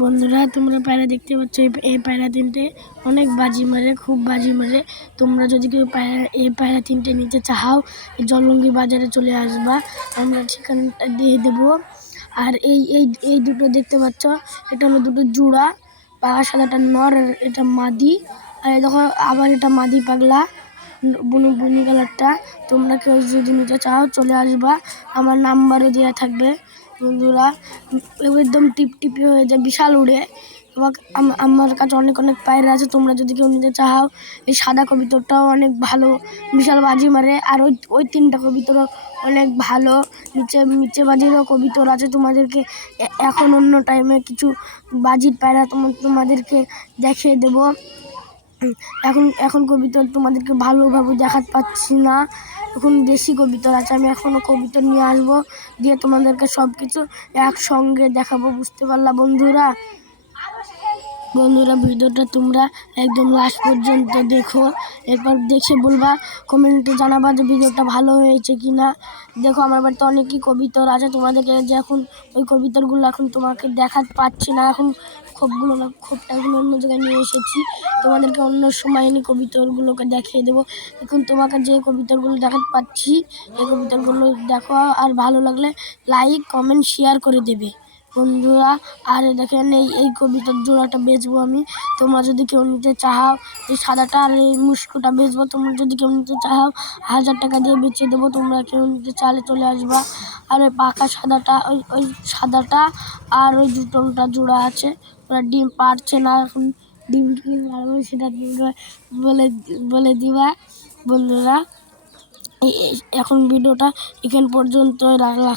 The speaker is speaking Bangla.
বন্ধুরা তোমরা পায়রা দেখতে পাচ্ছ, এই পায়রা তিনটে অনেক বাজি মারে, খুব বাজি মারে। তোমরা যদি কেউ এই পায়রা তিনটে নিতে চাও, জলঙ্গি বাজারে চলে আসবা, আমরা ঠিকানাটা দিয়ে দেবো। আর এই এই এই দুটো দেখতে পাচ্ছ, এটা হলো দুটো জোড়া, পাখা সাদাটা নর আর এটা মাদি। আর দেখো আবার এটা মাদি পাগলা, বুনি কালারটা। তোমরা কেউ যদি নিতে চাও চলে আসবা, আমার নাম্বারও দেওয়া থাকবে। বন্ধুরা একদম টিপটিপি হয়ে যায়, বিশাল উড়ে। এবং আমার কাছে অনেক পায়রা আছে, তোমরা যদি কেউ নিতে চাও। এই সাদা কবিতরটাও অনেক ভালো, বিশাল বাজি মারে। আর ওই তিনটা কবিতরও অনেক ভালো, নিচে বাজিরও কবিতর আছে। তোমাদেরকে এখন অন্য টাইমে কিছু বাজির পায়রা তোমাদেরকে দেখিয়ে দেবো। এখন কবিতর তোমাদেরকে ভালোভাবে দেখাতে পাচ্ছি না, এখন দেশি কবিতর আছে। আমি এখনও কবিতর নিয়ে আসবো, দিয়ে তোমাদেরকে সব কিছু একসঙ্গে দেখাবো, বুঝতে পারলা বন্ধুরা? ভিডিওটা তোমরা একদম লাস্ট পর্যন্ত দেখো, এরপর দেখে বলবা, কমেন্টে জানাবা যে ভিডিওটা ভালো হয়েছে কি না। দেখো আমার বাড়িতে অনেকই কবিতর আছে, তোমাদেরকে যে এখন ওই কবিতরগুলো এখন তোমাকে দেখাতে পাচ্ছি না, এখন খোপটা এখন অন্য জায়গায় নিয়ে এসেছি। তোমাদেরকে অন্য সময় এনে কবিতরগুলোকে দেখিয়ে দেবো। এখন তোমাকে যে কবিতরগুলো দেখাতে পাচ্ছি, এই কবিতরগুলো দেখো, আর ভালো লাগলে লাইক কমেন্ট শেয়ার করে দেবে বন্ধুরা। আর দেখেন এই কবিতার জোড়াটা বেচবো আমি, তোমরা যদি কেউ নিতে চাও। এই সাদাটা আর এই মুস্কোটা বেচবো, তোমরা যদি কেউ নিতে চাও 1000 টাকা দিয়ে বেচে দেবো। তোমরা কেউ নিতে চাইলে চলে আসবা। আর ওই পাকা সাদাটা, ওই সাদাটা আর ওই দুটোটা জোড়া আছে, ওরা ডিম পারছে না, এখন ডিম কি পারবে সেটা বলে দিবা বন্ধুরা। এখন ভিডিওটা এখান পর্যন্ত রাখলাম।